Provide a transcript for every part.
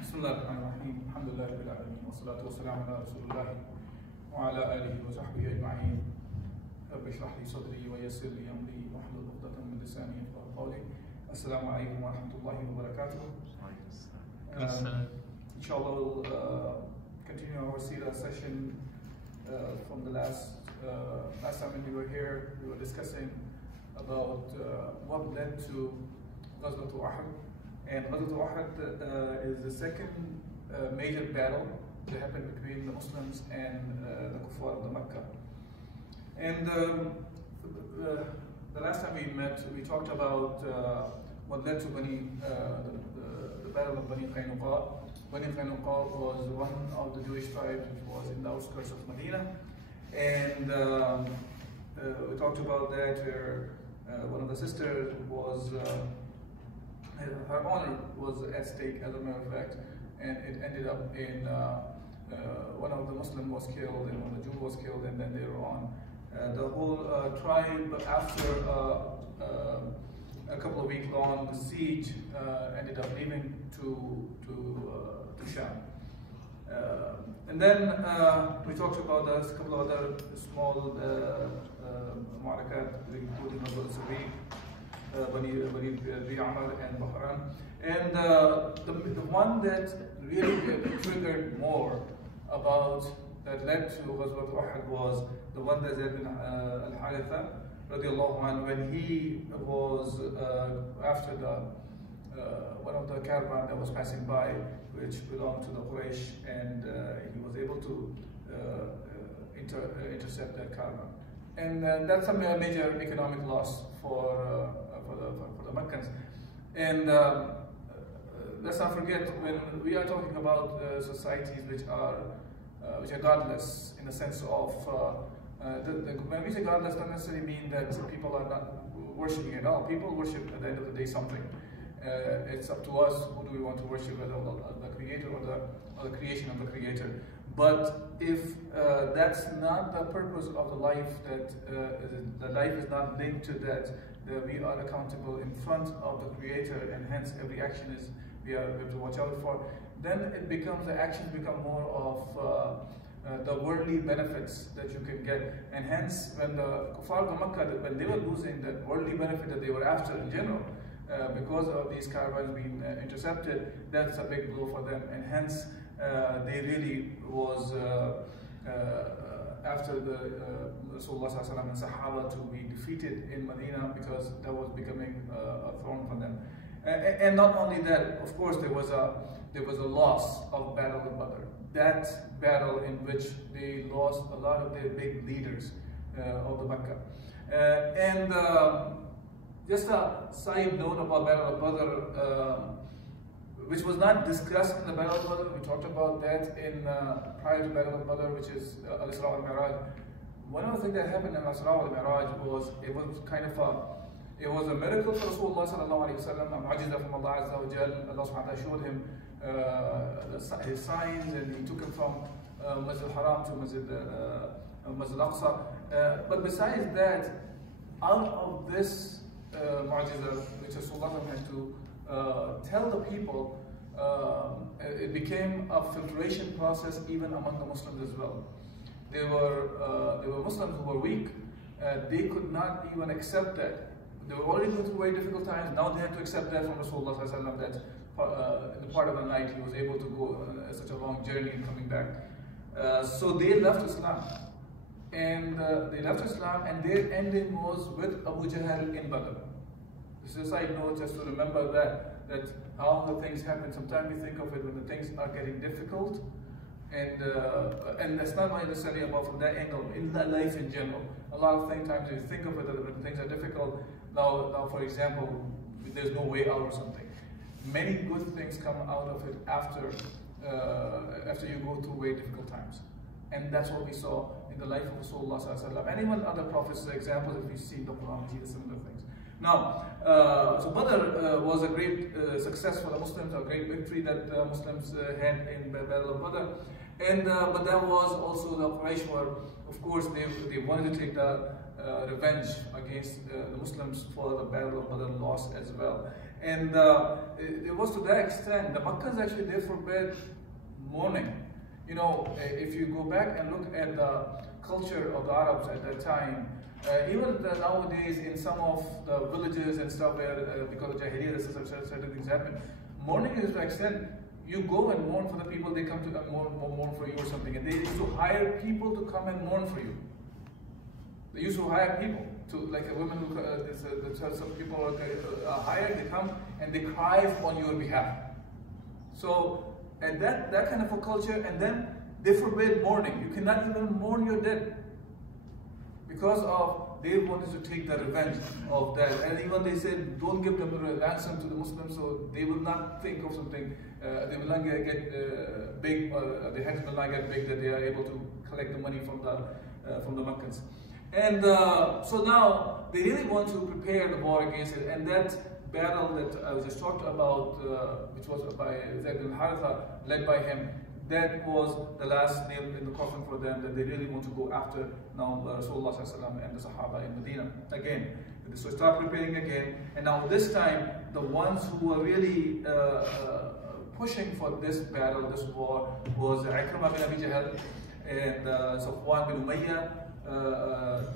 بسم الله الرحمن الرحيم الحمد لله رب العالمين والصلاة والسلام على رسول الله وعلى آله وصحبه أجمعين. رب اشرح لي صدري ويسر لي أمري واحلل عقدة من لساني يفقهوا قولي. السلام عليكم ورحمة الله وبركاته. Inshallah, we'll continue our Sira session from the last time when we were here. We were discussing about what led to Ghazwat Uhud. And Ghazwat Uhud is the second major battle that happened between the Muslims and the Kuffar of the Mecca. And the last time we met, we talked about what led to the battle of Bani Qaynuqa. Bani Qaynuqa was one of the Jewish tribes which was in the outskirts of Medina. And we talked about that where one of the sisters was her honor was at stake, as a matter of fact, and it ended up in one of the Muslim was killed and one of the Jew was killed, and then later on the whole tribe, after a couple of weeks long siege, ended up leaving to Sham. And then we talked about a couple of other small mu'arakat, including Al-Raheeq, Bani Amr and Bahran. And the one that really triggered more about that led to Ghazwat Uhud was the one that Zayd bin al-Haritha radiallahu anhu, when he was after one of the caravan that was passing by, which belonged to the Quraysh, and he was able to intercept that caravan. And that's a major economic loss for the Meccans. And let's not forget, when we are talking about societies which are godless, in the sense of when we say godless, doesn't necessarily mean that people are not worshiping at all. People worship at the end of the day something. It's up to us who do we want to worship, whether the Creator or the creation of the Creator. But if that's not the purpose of the life, that the life is not linked to that we are accountable in front of the Creator, and hence every action is we have to watch out for, then the actions become more of the worldly benefits that you can get. And hence, when the Kuffar of Makkah, when they were losing that worldly benefit that they were after in general, because of these caravans being intercepted, that's a big blow for them. And hence, they really was after the Rasulullah and Sahaba to be defeated in Medina, because that was becoming a thorn for them. And not only that, of course, there was a loss of Battle of Badr. That battle in which they lost a lot of their big leaders of the Mecca. And just a side note about Battle of Badr, which was not discussed in the Battle of Badr. We talked about that in prior to Battle of Badr, which is Al-Isra wal-Mi'raj. One of the things that happened in Al-Isra wal-Mi'raj was it was a miracle for Rasulullah sallallahu alaihi wasallam, a mu'jiza from Allah Azza wa Jal. Allah subhanahu wa ta'ala showed him his signs, and he took him from Masjid al-Haram to Masjid al-Aqsa. But besides that, out of this mu'jiza, which Rasulullah had to tell the people, it became a filtration process even among the Muslims as well. There were Muslims who were weak. They could not even accept that. They were already going through very difficult times. Now they had to accept that from Rasulullah that in the part of the night he was able to go on such a long journey and coming back. So they left Islam. And they left Islam, and their ending was with Abu Jahl in Badr. This is a side note, just to remember that how the things happen. Sometimes we think of it when the things are getting difficult, and that's not necessarily about from that angle, in life in general. A lot of times you think of it that when things are difficult, now for example, there's no way out or something. Many good things come out of it after you go through very difficult times. And that's what we saw in the life of Rasulullah and even other prophets, examples that we see in the Quran, we see the similar things. Now, so Badr was a great success for the Muslims, a great victory that the Muslims had in the Battle of Badr. And but that was also the Quraysh were, of course, they wanted to take the revenge against the Muslims for the Battle of Badr loss as well. And it was to that extent, the Makkans actually, they forbid mourning. You know, if you go back and look at the culture of the Arabs at that time, even nowadays in some of the villages and stuff where, because of Jahiliyyah, certain things happen, mourning is to the extent, you go and mourn for the people, they come to mourn for you or something. And they used to hire people to come and mourn for you. They used to hire people to, like a woman who, some people are hired, they come and they cry on your behalf. So, and that kind of a culture, and then they forbid mourning. You cannot even mourn your dead. Because of, they wanted to take the revenge of that. And even they said, don't give them a ransom to the Muslims, so they will not think of something, they will not get big, the heads will not get big, that they are able to collect the money from the Meccans. And so now, they really want to prepare the war against it. And that battle that I was just talking about, which was by Zayd bin Haritha, led by him, that was the last nail in the coffin for them, that they really want to go after now Rasulullah and the Sahaba in Medina again. So start preparing again, and now this time the ones who were really pushing for this battle, this war, was Ikrimah bin Abi Jahl and Safwan bin Umayyah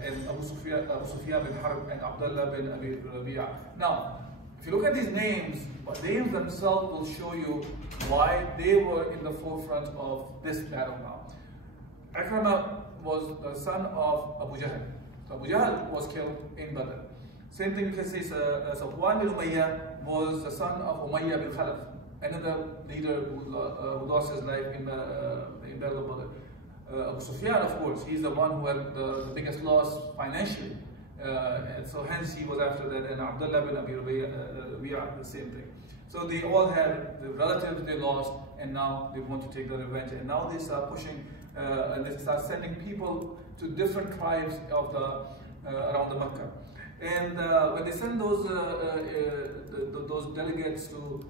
and Abu Sufyan bin Harb and Abdullah bin Abi Rabi'a. Now, if you look at these names, they themselves will show you why they were in the forefront of this battle now. Ikrimah was the son of Abu Jahl. So Abu Jahl was killed in Badr. Same thing you can say, Safwan bin Umayyah was the son of Umayyah bin Khalaf, another leader who lost his life in Battle of Badr. Abu Sufyan, of course, he's the one who had the biggest loss financially. And so hence he was after that, and Abdullah bin Abi Rabi'a, the same thing. So they all had the relatives they lost, and now they want to take the revenge. And now they start pushing, and they start sending people to different tribes of around the Mecca. And when they send those delegates to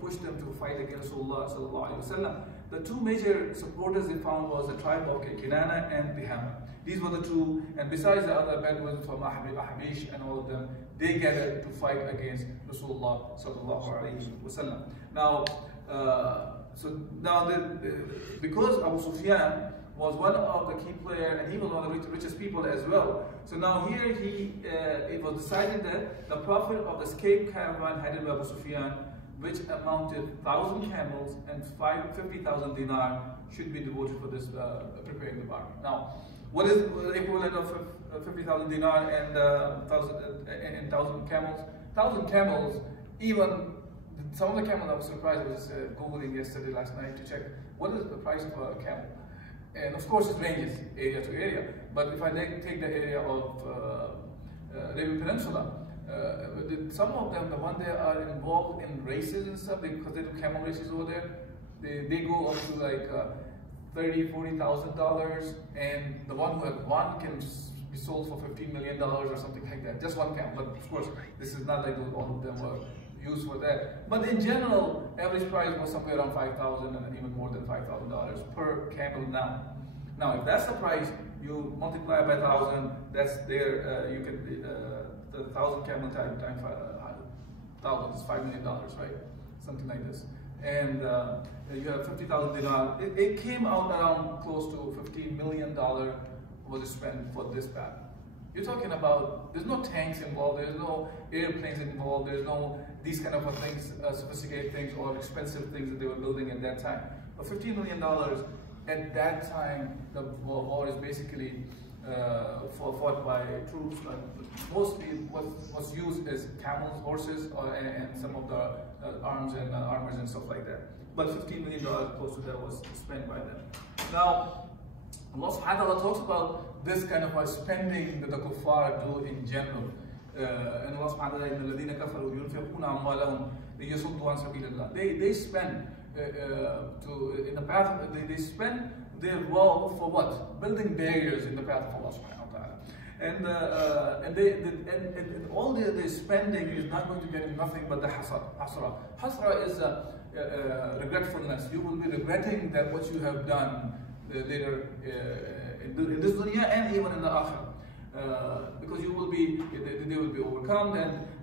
push them to fight against Rasulullah sallallahu alaihi wasallam, the two major supporters they found was the tribe of Kinana and Tihama. These were the two, and besides the other Bedouins from Ahbish and all of them, they gathered to fight against Rasulullah sallallahu alaihi wasallam. Now, because Abu Sufyan was one of the key players, and he was one of the richest people as well. So now here it was decided that the Prophet of the escape caravan headed by Abu Sufyan, which amounted 1,000 camels and 50,000 dinar, should be devoted for this preparing the army. Now, what is the equivalent of 50,000 dinar and 1,000 camels? 1,000 camels, even some of the camels, I was surprised. I was Googling yesterday, last night, to check what is the price of a camel. And of course it ranges area to area, but if I take the area of Arabian Peninsula, some of them, the one they are involved in races and stuff, because they do camel races over there, they go up to like $30,000–$40,000, and the one who has won can be sold for $15 million or something like that. Just one camel, but of course this is not like all of them were used for that. But in general, average price was somewhere around $5,000 and even more than $5,000 per camel now. Now, if that's the price, you multiply by 1,000. That's there. You can the 1,000 camel times 1,000 is $5 million, right? Something like this. And you have 50,000 dinar. It came out around close to $15 million was spent for this battle. You're talking about, there's no tanks involved, there's no airplanes involved, there's no these kind of things, sophisticated things or expensive things that they were building at that time. But $15 million at that time, the war is basically fought by troops. Mostly what's used is camels, horses, and some of the arms and armors and stuff like that. But $15 million close to that was spent by them. Now, Allah subhanahu wa ta'ala talks about this kind of spending that the kuffar do in general. And Allah subhanahu wa ta'ala, إِنَّ الَّذِينَ كَفَرُوا يُنْفِقُونَ أَمْوَالَهُم لِيَصُدُّوا عَنْ سَبِيلِ اللَّهِ. They spend in the path, they spend their wealth for what? Building barriers in the path of Allah subhanahu wa ta'ala. And all their spending is not going to get nothing but the hasra. Hasra is regretfulness. You will be regretting that what you have done later in this dunya and even in the akhirah. because they will be overcome,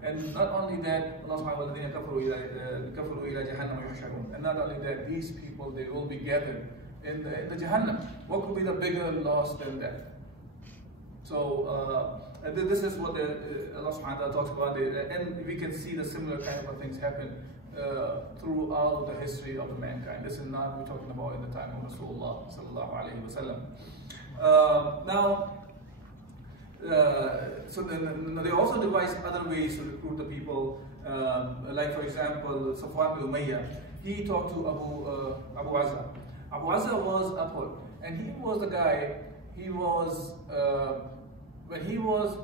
and not only that, Allah subhanahu wa ta'ala kafaru ila jahannam yuhsharun, and not only that, these people, they will be gathered in the Jahannam. What could be the bigger loss than that? So this is what Allah subhanahu wa ta'ala talks about, and we can see the similar kind of things happen throughout the history of mankind. This is not we're talking about in the time of Rasulullah sallallahu alaihi wasallam. So they also devised other ways to recruit the people. Like for example, Safwan bin Umayyah, he talked to Abu Azza. Abu Azza was upward, and he was the guy. He was when he was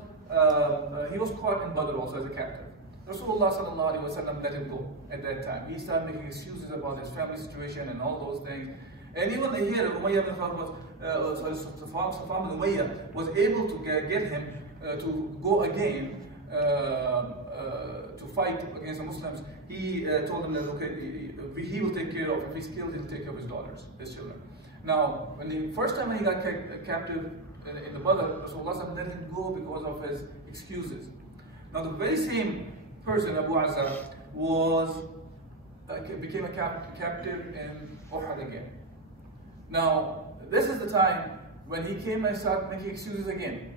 caught in Badr also as a captive. Rasulullah sallallahu alaihi wasallam let him go at that time. He started making excuses about his family situation and all those things. And even here, Umayyah bin Khalaf Safwan bin Umayyah was able to get him to go again to fight against the Muslims. He told him that okay, he will take care of, if he's killed, he'll take care of his daughters, his children. Now, when the first time when he got captive in the Badr, Rasulullah let him go because of his excuses. Now, the very same person, Abu Azza, became a captive in Uhud again. Now, this is the time when he came and started making excuses again.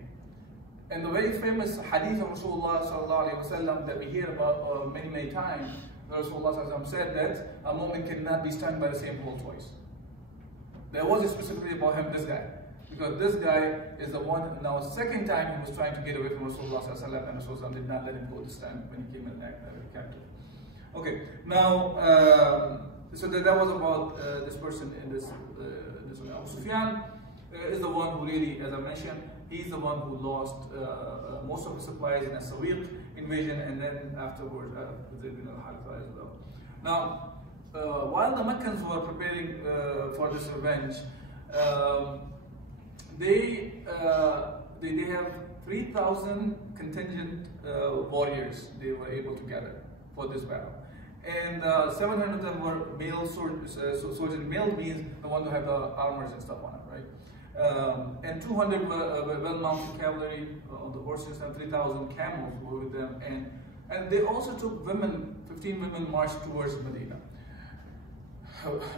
And the very famous hadith of Rasulullah sallallahu alaihi wasallam that we hear about many times, Rasulullah sallallahu alaihi wasallam said that a moment cannot be stung by the same hole twice. There was specifically about him, this guy. Because this guy is the one, now second time he was trying to get away from Rasulullah sallallahu alaihi wasallam, and Rasulullah did not let him go this time when he came in captive. Okay, now, so that was about this person in this one. Abu Sufyan is the one who really, as I mentioned, he's the one who lost most of the supplies in the Sawiq invasion, and then afterwards, Al-Haritha as well. Now, while the Meccans were preparing for this revenge, they have 3,000 contingent warriors they were able to gather for this battle. And 700 of them were male soldiers. Male means the one who have the armors and stuff on it, right? And 200 well-mounted cavalry on the horses, and 3,000 camels were with them. And they also took women, 15 women marched towards Medina.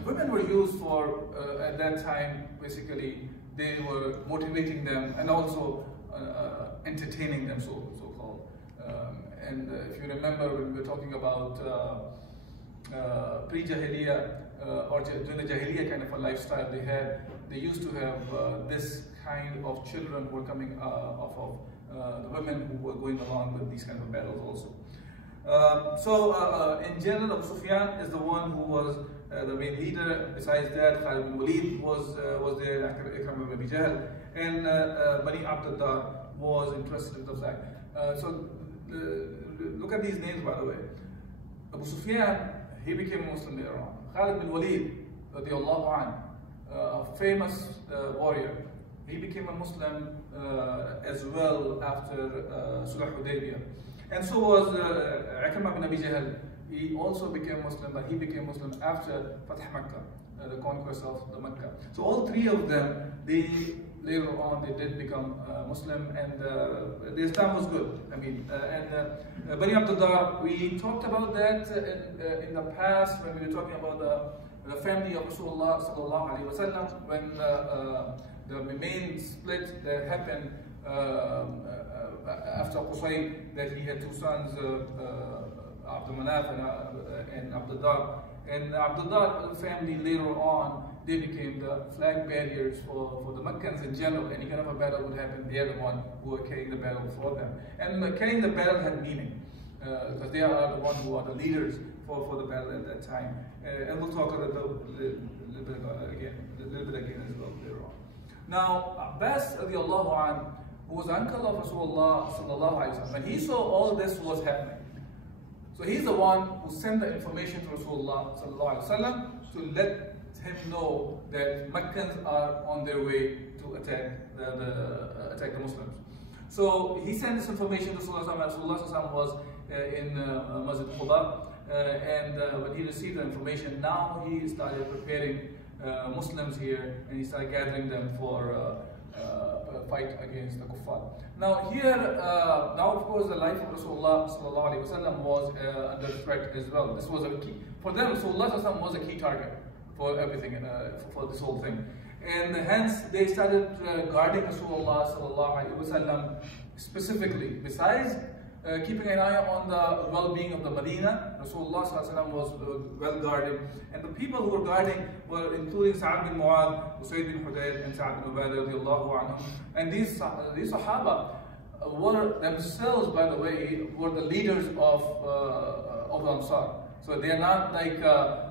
Women were used for, at that time, basically, they were motivating them and also entertaining them, so-called. And if you remember, when we were talking about pre-Jahiliyyah or during the Jahiliyyah kind of a lifestyle they used to have this kind of children who were coming off of the women who were going along with these kind of battles also. In general, Abu Sufyan is the one who was the main leader. Besides that, Khalid bin Walid was there, Ikram bin Abi Jahl, and Bani Abdullah was interested in the fact. So look at these names, by the way. Abu Sufyan, he became a Muslim later on. Khalid bin Walid, radiallahu anh, a famous warrior, he became a Muslim as well after Sulh Hudaybiyah. And so was Ikram bin Abi Jahl. He also became Muslim, but he became Muslim after Fatah Makkah, the conquest of the Makkah. So all three of them, later on they did become Muslim, and the Islam was good. I mean, Bani Abdullah, we talked about that in the past when we were talking about the family of Rasulullah sallallahu alaihi wasallam, when the main split that happened after Qusay, that he had two sons, Abdul Manaf and Abdullah. And Abdullah family later on, they became the flag bearers for the Meccans in general. Any kind of a battle would happen, they are the one who were carrying the battle for them. And carrying the battle had meaning, because they are the ones who are the leaders for the battle at that time. And we'll talk a little bit again as well later on. Now, Abbas radiallahu anhu, who was uncle of Rasulullah sallallahu alaihi wasallam, when he saw all this was happening, so he's the one who sent the information to Rasulullah sallallahu alaihi wasallam to let him know that Meccans are on their way to attack the Muslims. So he sent this information to Rasulullah. Rasulullah was in Masjid Quba, and when he received the information, now he started preparing Muslims here, and he started gathering them for fight against the kuffar. Now here, now of course the life of Rasulullah sallallahu alaihi wasallam was under threat as well. This was a key for them. Rasulullah sallallahu alaihi wasallam was a key target for everything, for this whole thing, and hence they started guarding Rasulullah sallallahu alaihi wasallam specifically. Besides keeping an eye on the well-being of the Medina, Rasulullah sallallahu alaihi wasallam was well guarded, and the people who were guarding were including Sa'ad bin Mu'adh, Usayd bin Hudayr, and Sa'ad bin Ubadah radiallahu anhum. And these Sahaba were themselves, by the way, were the leaders of the Ansar. So they are not like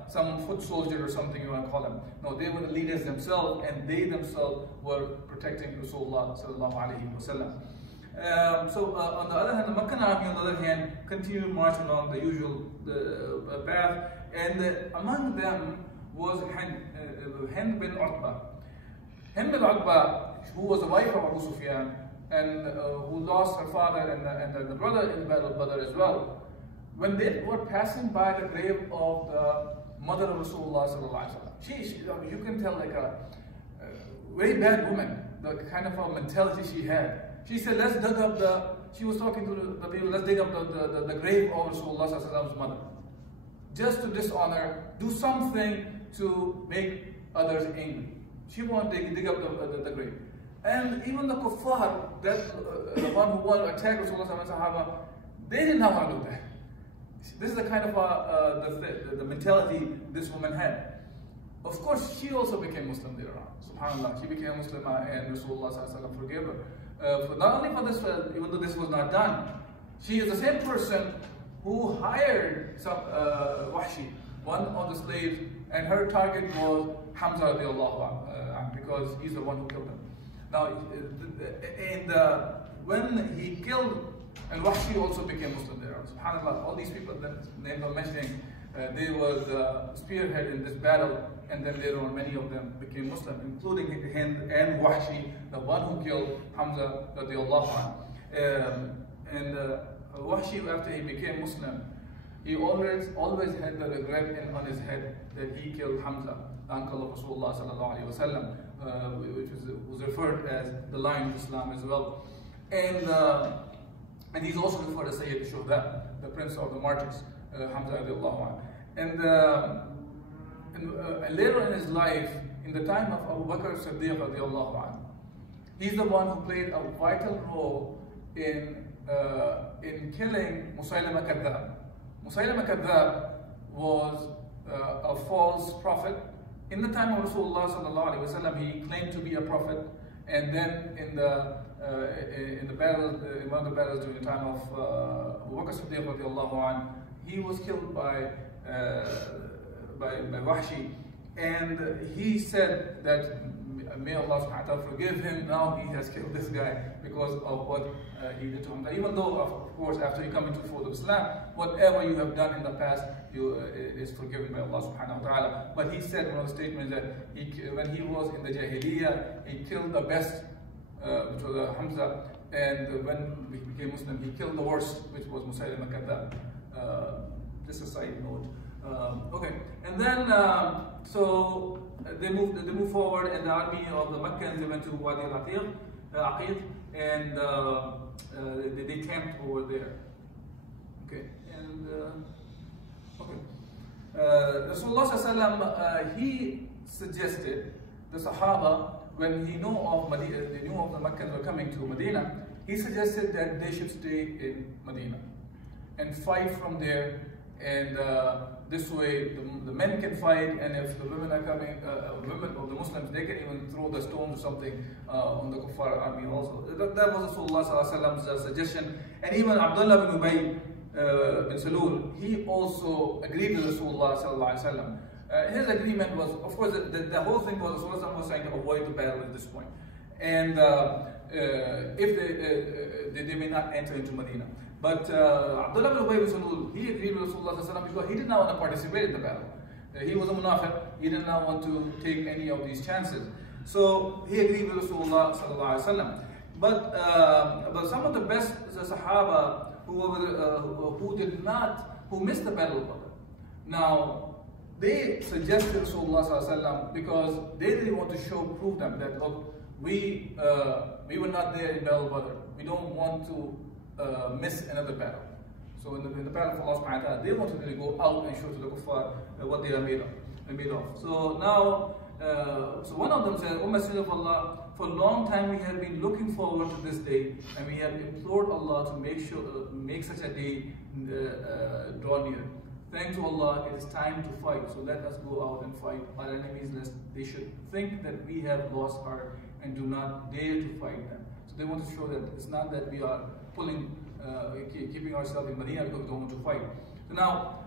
some foot soldier or something you want to call them. No, they were the leaders themselves, and they themselves were protecting Rasulullah sallallahu alaihi wasallam. So on the other hand, the Meccan army on the other hand continued marching along the usual path, and among them was Hind bin Utbah. Hind bin Utbah, who was the wife of Abu Sufyan, and who lost her father and the brother in the Battle of Badr as well. When they were passing by the grave of the mother of Rasulullah sallallahu alaihi wasallam, she you can tell, like a very bad woman, the kind of a mentality she had. She said, let's dig up she was talking to the people, let's dig up the grave of Rasulullah sallallahu alaihi wasallam's mother. Just to dishonor, do something to make others angry. She wanted to dig up the grave. And even the kuffar, the one who wanted to attack Rasulullah sallallahu alaihi wasallam, they did not want to do that. This is the kind of the mentality this woman had. Of course, she also became Muslim there on. SubhanAllah, she became a Muslim, and Rasulullah sallallahu alaihi wasallam forgave her. Not only for this, even though this was not done, she is the same person who hired some Wahshi, one of the slaves, and her target was Hamza radiallahu anhu, because he's the one who killed him. Now, when he killed, and Wahshi also became Muslim there. SubhanAllah, all these people that names I'm mentioning, they were the spearhead in this battle, and then later on many of them became Muslim, including Hind and Wahshi, the one who killed Hamza radiallahu anhu. And Wahshi, after he became Muslim, he always had the regret on his head that he killed Hamza, uncle of Rasulullah sallallahu alaihi wasallam, which was referred as the Lion of Islam as well. And he's also referred as Sayyid al-Shuhada, the prince of the martyrs, Hamza radiallahu anhu. And later in his life, in the time of Abu Bakr Siddiq radiallahu anhu, he's the one who played a vital role in killing Musaylama Kadhab. Musaylama Kadhab was a false prophet. In the time of Rasulullah sallallahu alaihi wasallam, he claimed to be a prophet, and then in the battle, in one of the battles during the time of Abu Bakr Siddiq radiallahu anhu, he was killed by Wahshi, and he said that may Allah subhanahu wa ta'ala forgive him, now he has killed this guy because of what he did to him. Even though, of course, after you come into the fold of Islam, whatever you have done in the past is forgiven by Allah subhanahu wa ta'ala. But he said one of the statements that when he was in the Jahiliyyah, he killed the best, which was Hamza, and when he became Muslim, he killed the worst, which was Musaylama Kadhab. Just a side note. Okay, and then so they moved forward, and the army of the Meccans, they went to Wadi al-Aqiq, and they camped over there. Okay, and Rasulullah sallallahu alaihi wasallam, he suggested the Sahaba, when he knew of Medina, they knew of the Meccans were coming to Medina, he suggested that they should stay in Medina and fight from there, and this way the men can fight, and if the women are coming, women of the Muslims, they can even throw the stones or something on the Kuffar army also. That was Rasulullah sallallahu alaihi wasallam's suggestion, and even Abdullah bin Ubay bin Salul, he also agreed with Rasulullah sallallahu alaihi wasallam. His agreement was, of course, the whole thing was Rasulullah was trying to avoid the battle at this point, and if they may not enter into Medina. But Abdullah bin Ubay bin Salul, he agreed with Rasulullah sallallahu alaihi wasallam because he did not want to participate in the battle. He was a munafiq, he did not want to take any of these chances. So he agreed with Rasulullah sallallahu alaihi wasallam. But some of the best Sahaba who missed the battle of Badr, now they suggested Rasulullah sallallahu alaihi wasallam because they didn't want to prove them that, look, we were not there in Battle of Badr. We don't want to miss another battle. So in the battle of Allah subhanahu wa ta'ala, they wanted to go out and show to the kuffar what they are made of. So now, so one of them said, O Messenger of Allah, for a long time we have been looking forward to this day, and we have implored Allah to make such a day draw near. Thanks to Allah, it is time to fight. So let us go out and fight our enemies, lest they should think that we have lost heart and do not dare to fight them. So they want to show that it's not that we are keeping ourselves in Medina because we don't want to fight. So now,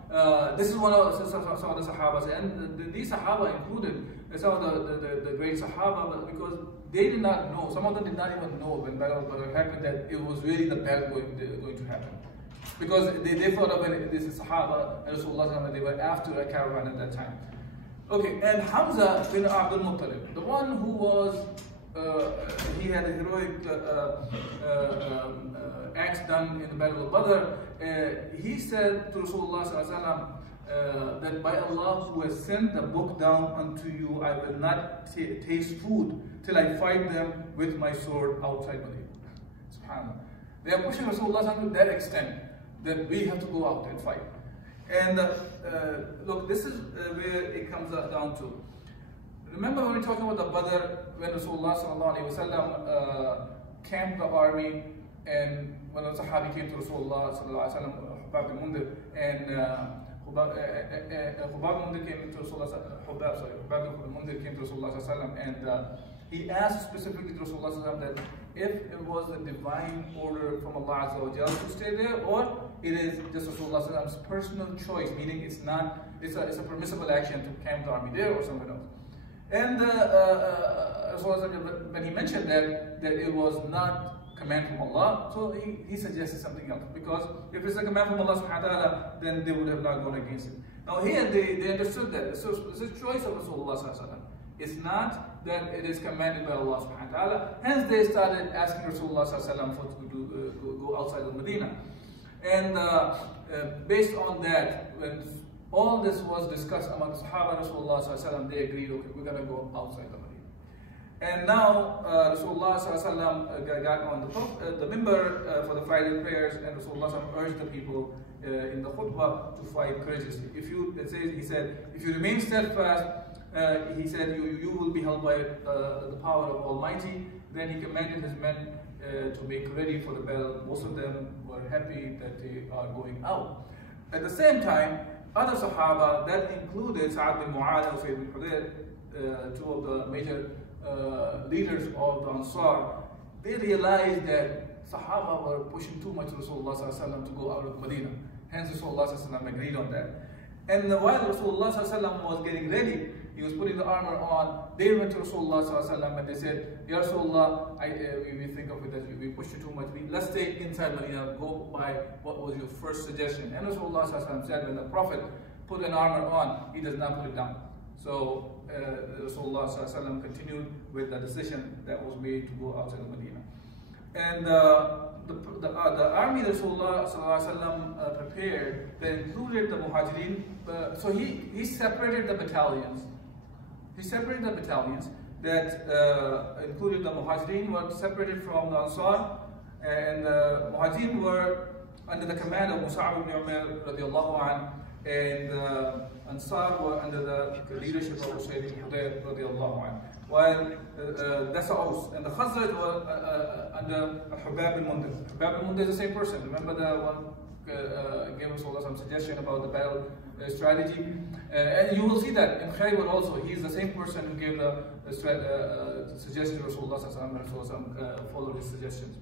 this is one of some of the Sahabas, and these Sahaba included some of the great Sahaba, but because they did not know, some of them did not even know when Battle of Badr happened that it was really the battle going to happen. Because they thought of it, this is Sahaba and Rasulullah, they were after a caravan at that time. Okay, and Hamza bin Abdul Muttalib, the one who was, he had a heroic acts done in the Battle of Badr, he said to Rasulullah that by Allah who has sent the book down unto you, I will not taste food till I fight them with my sword outside Medina. SubhanAllah. They are pushing Rasulullah to that extent that we have to go out and fight. And look, this is where it comes down to. Remember when we were talking about the Badr, when Rasulullah camped the army, and when the Sahabi came to Rasulullah Hubab bin Mundir, and Hubab bin Mundir came to Rasulullah, and he asked specifically to Rasulullah that if it was a divine order from Allah Azza wa Jalla to stay there, or it is just Rasulullah's personal choice, meaning it's a permissible action to camp the army there or somewhere else. And when he mentioned that it was not command from Allah, so he suggested something else, because if it's a command from Allah subhanahu wa ta'ala, then they would have not gone against it. Now here they understood that so it's a choice of Rasulullah sallallahu alaihi wasallam. It's not that it is commanded by Allah subhanahu wa ta'ala. Hence they started asking Rasulullah sallallahu alaihi wasallam to go outside of Medina. And based on that, when all this was discussed among the Sahaba Rasulullah sallallahu alaihi wasallam, they agreed, okay, we're going to go outside of Medina. And now Rasulullah sallallahu alaihi wasallam got on the minbar for the Friday prayers, and Rasulullah sallallahu alaihi wasallam urged the people in the khutbah to fight courageously. He said, if you remain steadfast, he said, you will be held by the power of Almighty. Then he commanded his men to make ready for the battle. Most of them were happy that they are going out. At the same time, other Sahaba, that included Sa'ad bin Mu'adh and Sayyid bin Hudayr, two of the major leaders of the Ansar, they realized that Sahaba were pushing too much Rasulullah to go out of Medina. Hence Rasulullah agreed on that. And while Rasulullah was getting ready, he was putting the armor on, they went to Rasulullah and they said, Ya Rasulullah, we think of it that we pushed you too much. Let's stay inside Medina, go by what was your first suggestion. And Rasulullah said, when the Prophet put an armor on, he does not put it down. So Rasulullah continued with the decision that was made to go outside of Medina. And the army that Rasulullah prepared, that included the Muhajirin, so he separated the battalions. He separated the battalions that included the Muhajirin were separated from the Ansar, and the Muhajirin were under the command of Mus'ab ibn Umair radiallahu anhu, and Ansar were under the leadership of Usayd ibn Hudayr radiallahu anhu, while the Sa'us and the Khazraj were under Hubab bin Mundir. Hubab bin Mundir is the same person. Remember the one gave Rasulullah some suggestion about the battle strategy, and you will see that in Khaybar also. He is the same person who gave the suggestion to Rasulullah and Rasulullah followed his suggestions.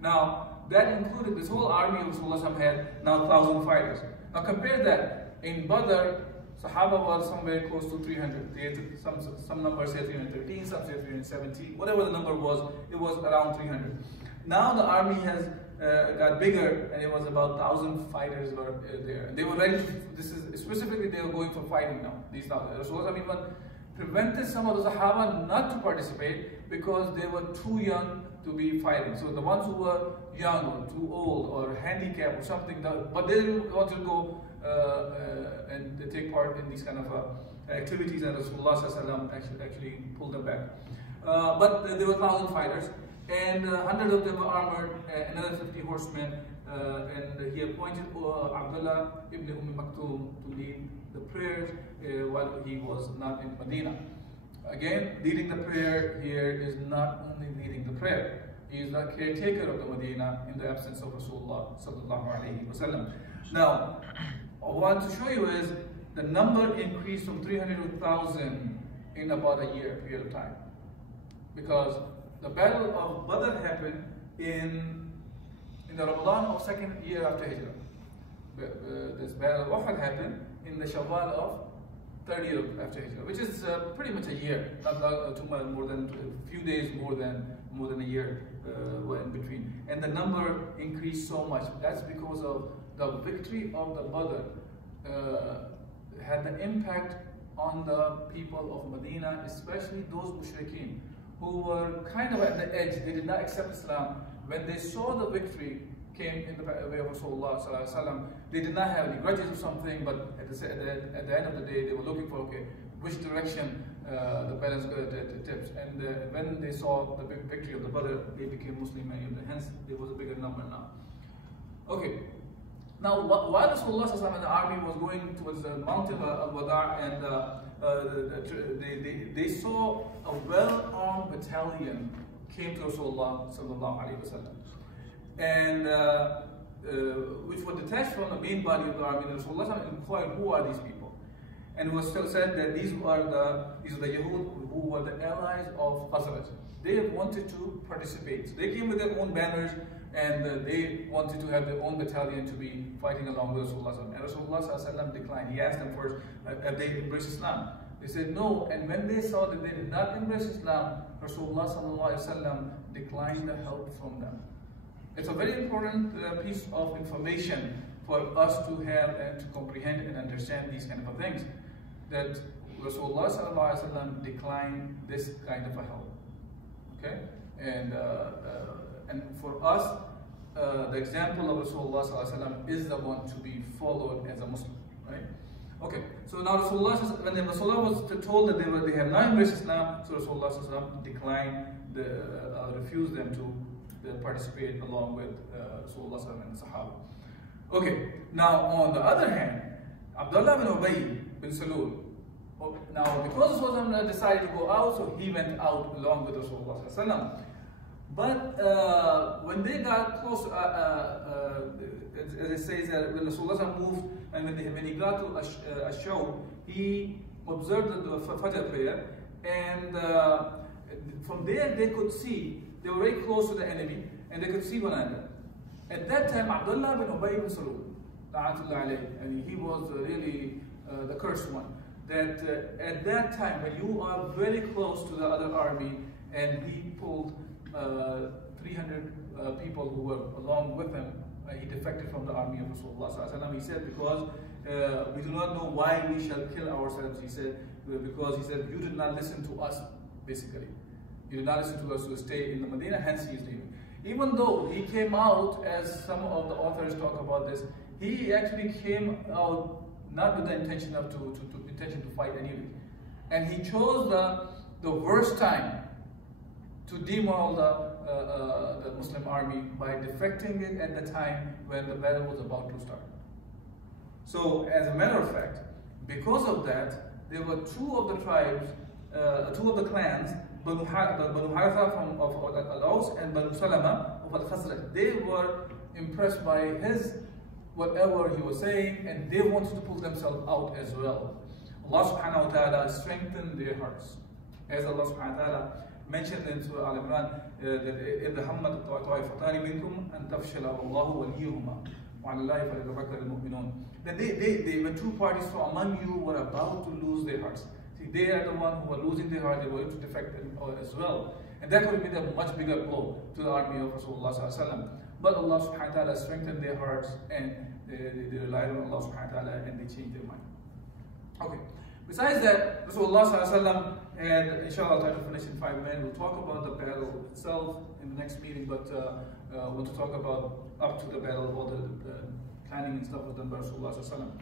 Now that included this whole army of Rasulullah had now 1,000 fighters. Now compare that. In Badr, Sahaba was somewhere close to 300. Some numbers say 313, some say 317. Whatever the number was, it was around 300. Now the army has got bigger, and it was about 1,000 fighters were there. They were ready to, this is specifically they were going for fighting now. These 1,000. Rasulullah even prevented some of the Sahaba not to participate because they were too young to be fighting. So the ones who were young or too old or handicapped or something, but they didn't want to go and take part in these kind of activities, and Rasulullah actually pulled them back. But there were 1,000 fighters, and 100 of them were armored, another 50 horsemen, and he appointed Abdullah ibn Maktum to lead the prayers while he was not in Medina. Again, leading the prayer here is not only leading the prayer, he is the caretaker of the Medina in the absence of Rasulullah sallallahu alaihi wasallam. Now, what I want to show you is the number increased from 300 to 1,000 in about a year period of time, because the battle of Badr happened in the Ramadan of second year after Hijrah. This battle of Uhud happened in the Shawwal of third year after Hijrah, which is pretty much a year, not too much more than a few days more than a year in between. And the number increased so much. That's because of the victory of the Badr had the impact on the people of Medina, especially those mushrikeen who were kind of at the edge. They did not accept Islam. When they saw the victory came in the way of Rasulullah sallallahu alaihi wasallam, they did not have any grudges or something, but at the end of the day, they were looking for, okay, which direction the balance tips. And when they saw the big victory of the Badr, they became Muslim, and hence there was a bigger number now. Okay. Now, while Rasulullah sallallahu alaihi wasallam and the army was going towards the mountain Al-Wada', and they saw a well-armed battalion came to Rasulullah sallallahu alaihi wasallam, and which were detached from the main body of the army. And Rasulullah inquired, who are these people? And it was still said that these are the Yahud who were the allies of Khazraj. They wanted to participate. So they came with their own banners, and they wanted to have their own battalion to be fighting along with Rasulullah. And Rasulullah declined. He asked them first, have they embraced Islam? They said no, and when they saw that they did not embrace Islam, Rasulullah declined the help from them. It's a very important piece of information for us to have and to comprehend and understand these kind of things, that Rasulullah declined this kind of a help. Okay, and for us, the example of Rasulullah is the one to be followed as a Muslim, right? Okay, so now Rasulullah, when Rasulullah was told that they have not embraced Islam, so Rasulullah declined, refused them to participate along with Rasulullah and the Sahaba. Okay, now on the other hand, Abdullah bin Ubay bin Salul, now because Rasulullah decided to go out, so he went out along with Rasulullah. But when they got close, as it says that when Rasulullah moved, and when he got to Ash-Shaw, he observed the Fajr prayer, and from there they could see, they were very close to the enemy, and they could see one another. At that time, Abdullah bin Ubay bin Salul, and he was really the cursed one, that at that time, when you are very close to the other army, and he pulled 300 people who were along with him, he defected from the army of Rasulullah. He said, because we do not know why we shall kill ourselves. He said, because he said, you did not listen to us, basically. You did not listen to us to stay in the Medina, hence he is leaving. Even though he came out, as some of the authors talk about this, he actually came out not with the intention of to fight anyway. And he chose the worst time to demoral the Muslim army by defecting it at the time when the battle was about to start. So, as a matter of fact, because of that, there were two of the tribes, two of the clans, Banu Haritha of Al-Aus and Banu Salama of Al-Khazraj. They were impressed by whatever he was saying, and they wanted to pull themselves out as well. Allah subhanahu wa ta'ala strengthened their hearts. As Allah subhanahu wa ta'ala mentioned in Surah Al-Imran, إِذْ هَمَّتْ طَائِفَتَانِ مِنْكُمْ أَنْ تَفْشَلَ وَاللَّهُ وَلِيُّهُمَا وَعَلَى اللَّهِ فَلْيَتَوَكَّلِ الْمُؤْمِنُونَ. Then when two parties from among you were about to lose their hearts. See, they are the ones who were losing their heart, they were to defect as well. And that would be a much bigger blow to the army of Rasulullah. But Allah subhanahu wa ta'ala strengthened their hearts, and they relied on Allah subhanahu wa ta'ala, and they changed their mind. Okay. Besides that, Rasulullah and inshallah I'll try to finish in 5 minutes. We'll talk about the battle itself in the next meeting, but I want to talk about up to the battle, all the planning and stuff was done by Rasulullah.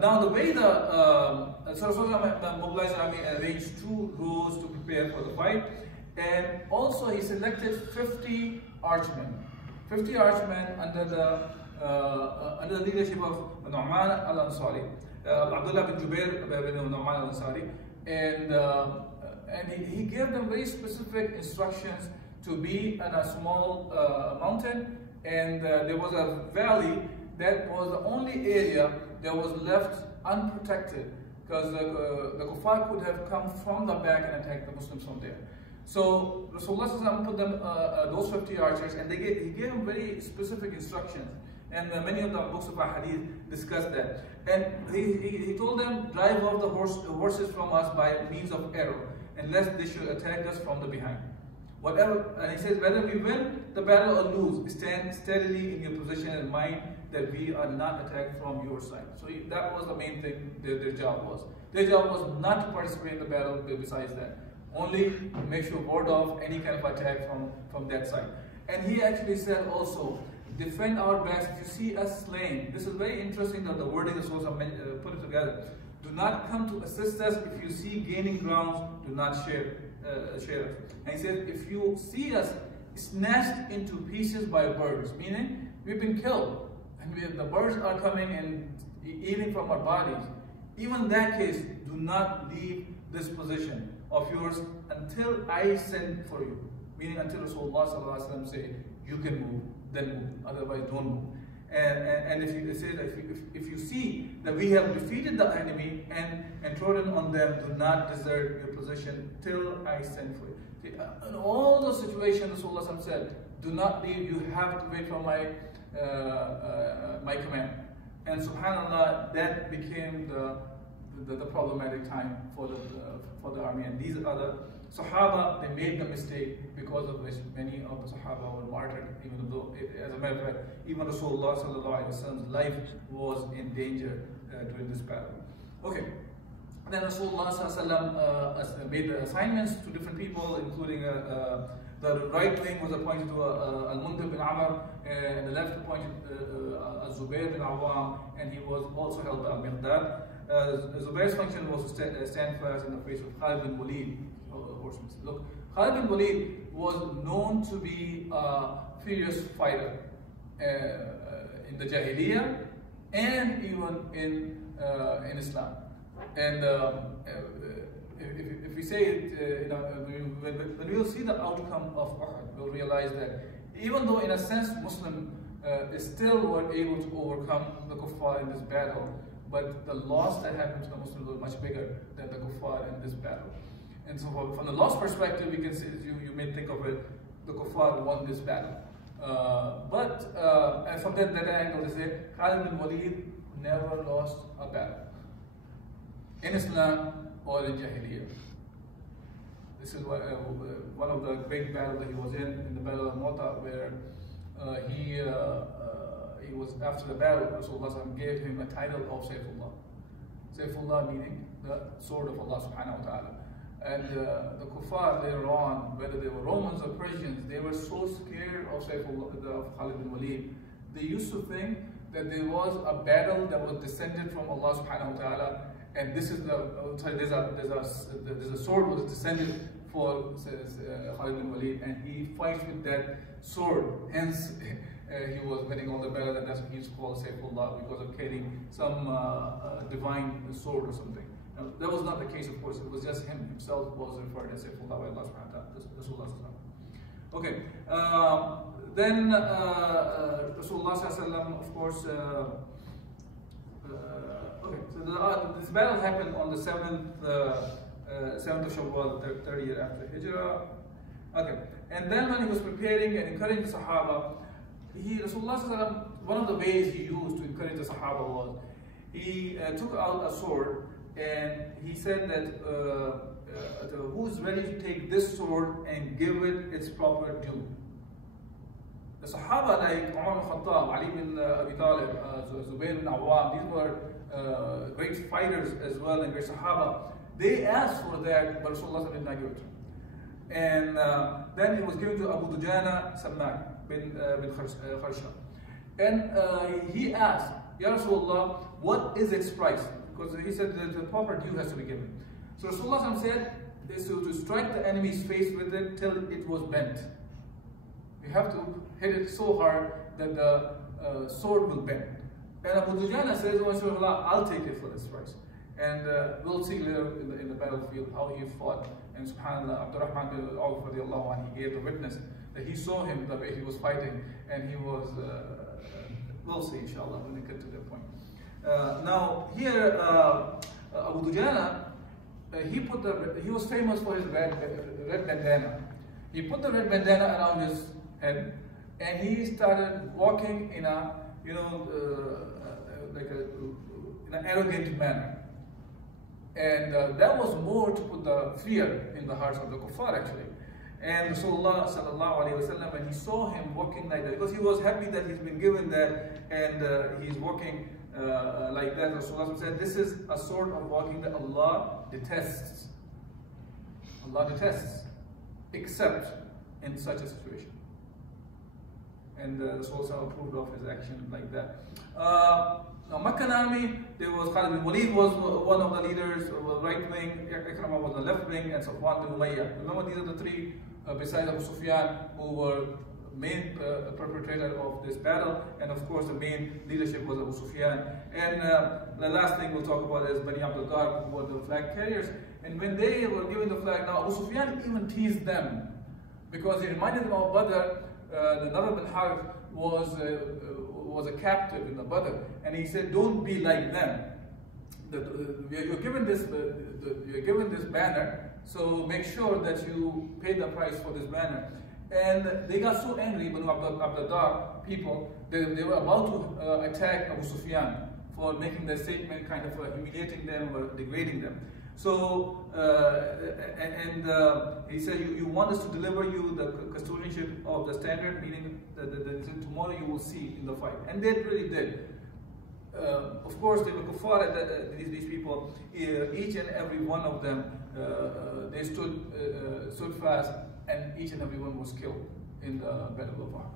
Now the way Rasulullah mobilized the army and arranged 2 rows to prepare for the fight, And also he selected 50 archmen. 50 archmen under the leadership of Nu'man al-Ansari, Abdullah bin Jubair bin Nu'man al-Ansari, and he gave them very specific instructions to be in a small mountain, and there was a valley that was the only area that was left unprotected, because the kuffar could have come from the back and attacked the Muslims from there. So Rasulullah put them those 50 archers, and he gave them very specific instructions. And many of the books of hadith discuss that. And he told them, drive off the horses from us by means of arrow, unless they should attack us from the behind. Whatever, and he says, whether we win the battle or lose, stand steadily in your position and mind that we are not attacked from your side. So that was the main thing their job was. Their job was not to participate in the battle besides that. Only make sure ward off any kind of attack from that side. And he actually said also, defend our backs if you see us slain. This is very interesting that the wording is also put it together. Do not come to assist us if you see gaining grounds. Do not share us. And he said, if you see us snatched into pieces by birds, meaning we've been killed, and the birds are coming and eating from our bodies. Even in that case, do not leave this position of yours until I send for you. Meaning until Rasulullah say, you can move, then move. Otherwise, don't move. And if you say that if you see that we have defeated the enemy and trodden on them, do not desert your position till I send for you. See, in all those situations, Rasulullah said, do not leave. You have to wait for my command. And subhanallah, that became the problematic time for the army. And these are the Sahaba, they made the mistake because of which many of the Sahaba were martyred, even though, as a matter of fact, even Rasulullah's life was in danger during this battle. Okay, then Rasulullah made assignments to different people, including the right wing was appointed to Al-Mundir bin Amr, and the left appointed Zubair bin Awam, and he was also held by Al-Miqdad. Zubair's function was to stand fast in the face of Khalid bin Walid. Look, Khalid bin Walid was known to be a furious fighter in the Jahiliyyah and even in Islam. And if we say it, when we will see the outcome of Uhud, we'll realize that even though in a sense Muslims still were able to overcome the kuffar in this battle, but the loss that happened to the Muslims was much bigger than the kuffar in this battle. And so from the loss perspective, we can see, you may think of it, the kuffar won this battle. And from that angle, they say, Khalid bin Walid never lost a battle in Islam or in Jahiliyyah. This is one of the great battles that he was in the Battle of Mu'tah, where he was, after the battle, Rasulullah gave him a title of Sayfullah. Sayfullah meaning the sword of Allah subhanahu wa ta'ala. And the kuffar later on, whether they were Romans or Persians, they were so scared of Khalid bin Walid. They used to think that there was a battle that was descended from Allah subhanahu wa ta'ala, and this is there's a sword was descended for Khalid bin Walid, and he fights with that sword. Hence, he was winning all the battles, and that's why he's called Sayfullah, because of carrying some divine sword or something. Now, that was not the case, of course. It was just him himself was referred as Sayfullah by Allah subhanahu wa ta'ala. Okay. Then Rasulullah, of course, okay, so this battle happened on the 7th of Shawwal, the 3rd year after Hijrah. Okay, and then when he was preparing and encouraging the Sahaba, Rasulullah, one of the ways he used to encourage the Sahaba was, he took out a sword and he said that who's ready to take this sword and give it its proper due? The Sahaba like Umar al-Khattab, Ali bin Abi Talib, Zubair bin Awam, these were great fighters as well and great Sahaba. They asked for that, but Rasulullah did not give it to them. And then it was given to Abu Dujana Sammak bin Kharsha. And he asked, Ya Rasulullah, what is its price? Because he said that the proper due has to be given. So Rasulullah said, is to strike the enemy's face with it till it was bent. You have to hit it so hard that the sword will bend. And Abu Dujana says, "Oh, inshallah, I'll take it for this price." And we'll see later in the battlefield how he fought. And subhanAllah, Abdurrahman bin Auf radiallahu anhu, he gave the witness that he saw him the way he was fighting, and he was, we'll see inshallah when we get to that point. Now here, Abu Dujana, he was famous for his red bandana. He put the red bandana around his head, and he started walking in a, like in an arrogant manner. And that was more to put the fear in the hearts of the kuffar actually. And Rasulullah sallallahu alaihi wasallam, when he saw him walking like that, because he was happy that he's been given that, and he's walking like that, Rasulullah said, "This is a sort of walking that Allah detests. Allah detests, except in such a situation." And Rasulullah approved of his action like that. Now, Meccan army, there was Khalid bin Walid was one of the leaders, right wing, Ikramah was the left wing, and Safwan bin Umayyah. Remember, these are the three, besides Abu Sufyan, who were main perpetrator of this battle, and of course the main leadership was Abu Sufyan. And the last thing we'll talk about is Bani Abdul Dar, who were the flag carriers. And when they were given the flag, now Abu Sufyan even teased them, because he reminded them of Badr. The Nadr bin Harith was a captive in the Badr, and he said, "Don't be like them. You're given this banner, so make sure that you pay the price for this banner." And they got so angry, Banu Abdul Dar people, they were about to attack Abu Sufyan for making their statement, kind of humiliating them or degrading them. So, he said, you want us to deliver you the custodianship of the standard, meaning that tomorrow you will see in the fight. And they really did. Of course, they were kuffar, these people, each and every one of them, they stood fast, and each and every one was killed in the Battle of Uhud.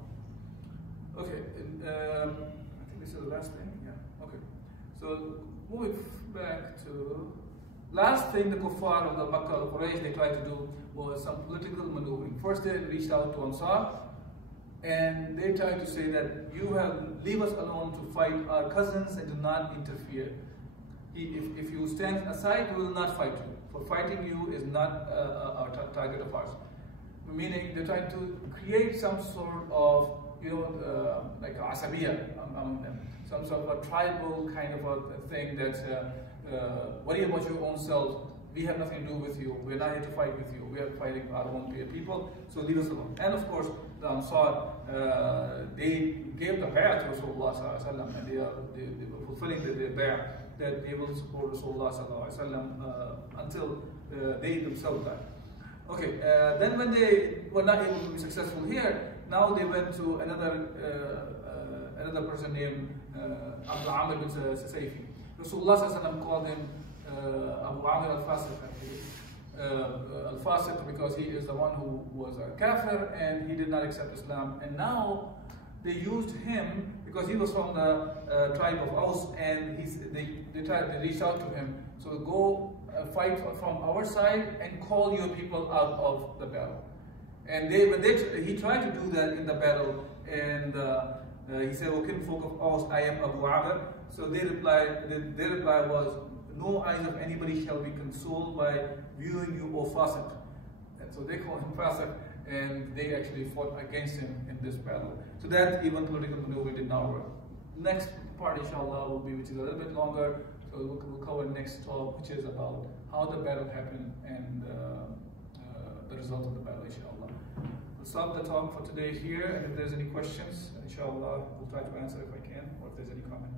Okay, I think this is the last thing, yeah, okay. So, moving back to... Last thing the kuffar of the Makkah of Quraysh they tried to do was some political maneuvering. First they reached out to Ansar, and they tried to say that leave us alone to fight our cousins and do not interfere. If you stand aside, we will not fight you. For fighting you is not our target of ours. Meaning they're trying to create some sort of, like asabiya among them. Some sort of a tribal kind of a thing that worry about your own selves. We have nothing to do with you. We're not here to fight with you. We are fighting our own people. So leave us alone. And of course, the Ansar, they gave the bay'ah to Rasulullah sallallahu alaihi wasallam, and they were fulfilling the bay'ah that they will support Rasulullah sallallahu alaihi wasallam until they themselves died. Okay. Then when they were not able to be successful here, now they went to another person named Abu Amr bin Sayfi. Rasulullah called him Abu Amr al-Fasiq, al-Fasiq, because he is the one who was a kafir and he did not accept Islam. And now they used him because he was from the tribe of Aus, and they reached out to him. So go fight from our side and call your people out of the battle. And he tried to do that in the battle, and he said, "O kinfolk of Aus, I am Abu Amr." So their reply was, "No eyes of anybody shall be consoled by viewing you, O Fasiq." And so they called him Fasiq, and they actually fought against him in this battle. So that even political maneuver did not work. Next part, inshallah, will be, which is a little bit longer. So we'll cover next talk, which is about how the battle happened and the result of the battle, inshallah. We'll stop the talk for today here, and if there's any questions, inshallah, we'll try to answer if I can, or if there's any comment.